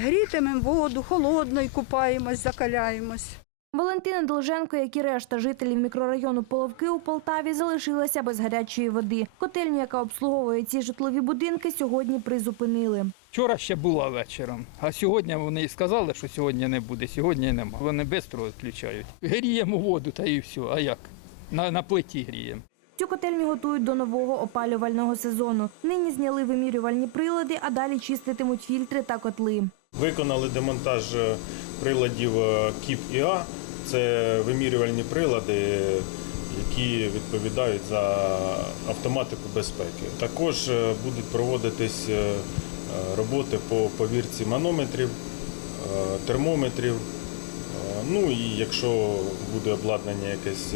Грітимемо воду, холодною купаємось, закаляємось. Валентина Долженко, як і решта жителів мікрорайону Половки у Полтаві, залишилася без гарячої води. Котельню, яка обслуговує ці житлові будинки, сьогодні призупинили. Вчора ще була вечором, а сьогодні вони і сказали, що сьогодні не буде. Сьогодні нема. Вони швидко відключають. Гріємо воду та і все. А як? На, на плиті гріємо. Цю котельню готують до нового опалювального сезону. Нині зняли вимірювальні прилади, а далі чиститимуть фільтри та котли. Виконали демонтаж е, приладів е, КІП ІА. Це вимірювальні прилади, які відповідають за автоматику безпеки. Також е, будуть проводитись роботи по повірці манометрів, термометрів. Ну і якщо буде обладнання якесь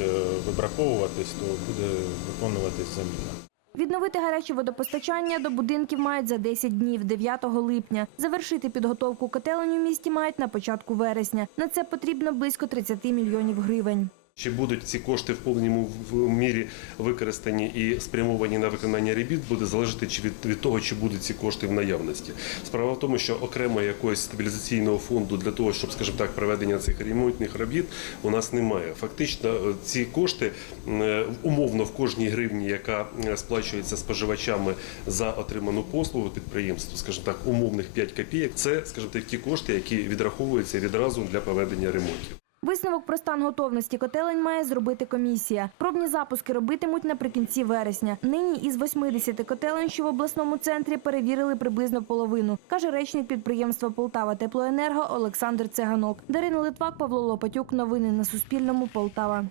вибраковуватись, то буде виконуватись заміна. Відновити гаряче водопостачання до будинків мають за 10 днів, 9 липня. Завершити підготовку котелень у місті мають на початку вересня. На це потрібно близько 30 мільйонів гривень. Чи будуть ці кошти в повному мірі використані і спрямовані на виконання робіт, буде залежати від, від того, чи будуть ці кошти в наявності. Справа в тому, що окремо якогось стабілізаційного фонду для того, щоб, скажімо так, проведення цих ремонтних робіт у нас немає. Фактично, е, ці кошти е, умовно в кожній гривні, яка е, сплачується споживачами за отриману послугу підприємству, скажімо так, умовних 5 копійок, це, скажімо так, ті кошти, які відраховуються відразу для проведення ремонтів. Висновок про стан готовності котелень має зробити комісія. Пробні запуски робитимуть наприкінці вересня. Нині із 80 котелень, що в обласному центрі, перевірили приблизно половину, каже речник підприємства Полтава Теплоенерго Олександр Цеганок. Дарина Литвак, Павло Лопатюк. Новини на Суспільному. Полтава.